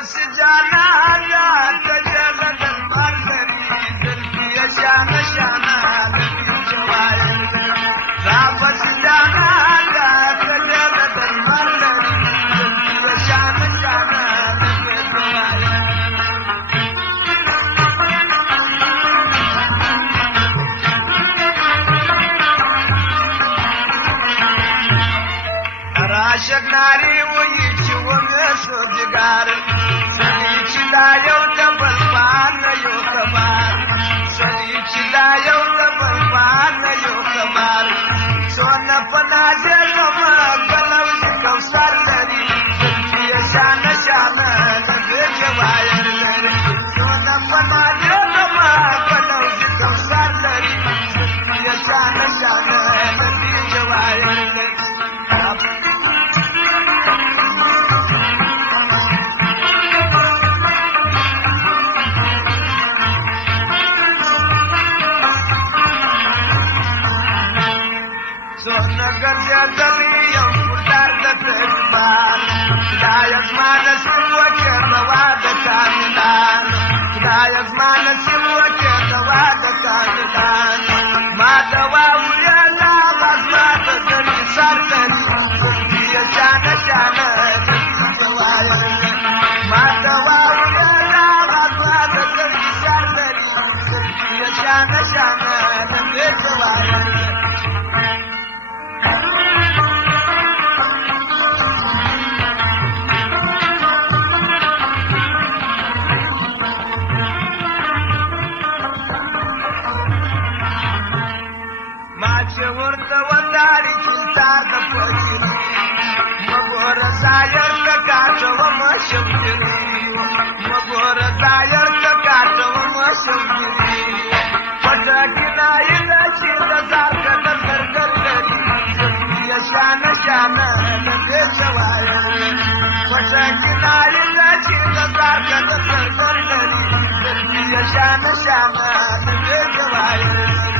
بس جانا یا تجلد المرمری زلفی شانا شانا لبی جوائل را بس جانا یا تجلد المرمری زلفی شانا شانا لبی جوائل عاشق ناری وی چې ومه سوګار سړي چې دا یو ډبل پان یو کبار سړي چې دا یو ډبل پان یو کبار سونه پنا دې کما کلو چې کوثر لري چې شان شان دې جوایر لري سونه پنا دې کما کلو چې کوثر لري چې شان شان دې جوایر لري نگر جدلی یم پردار دتکبان خدای از ما نصیب وکر روا دکاندان خدای از ما نصیب وکر روا دکاندان ما دوا ویلا غزما دنی سر دنی زلفی جانا جانا دنی جوایر ما دوا ویلا غزما دنی سر دنی زلفی جانا جانا دنی جوایر ورته وداري چلتار د پوهې مګور زایر کا کاټو مشمري مګور زایر کا کاټو مشمري پټکنا یلا چې د زار کډر کړل لري یا شان شان د جوایر پټکنا یلا چې د زار کډر کړل لري یا شان شان د جوایر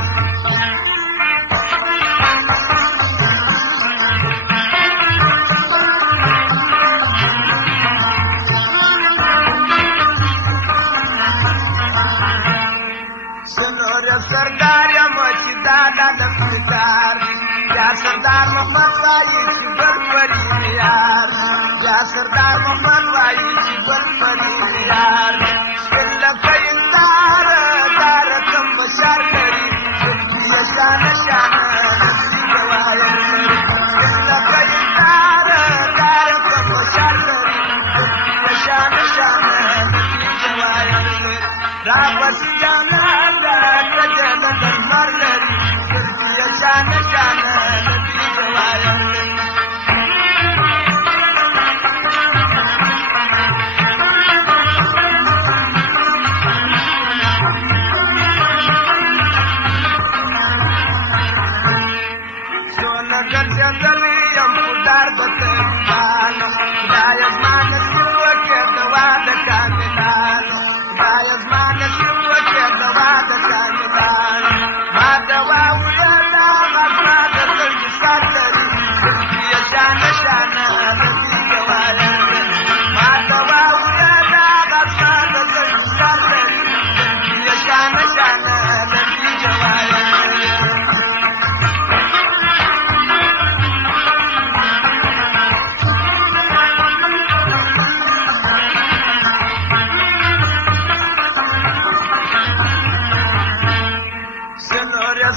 सरदार या मची दादा दफ्तर या सरदार मोहम्मद वाई जीवन परी यार या सरदार मोहम्मद वाई जीवन परी यार दिल कईदार दार कम बशार करी ये शान शान जवायर दिल कईदार दार कम बशार करी ये शान शान जवायर राबस जाना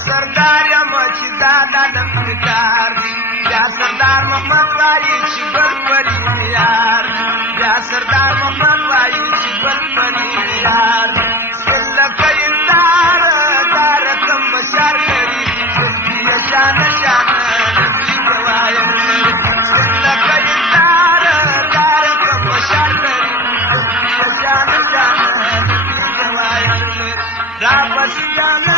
सरदार या मची दादा दफ्तर या सरदार मोहम्मद वाई जीवन परी यार या सरदार मोहम्मद वाई जीवन परी यार दिल कईदार दार कम बशार करी ये शान शान जवायर दिल कईदार दार कम बशार करी ये शान शान जवायर राबस जाना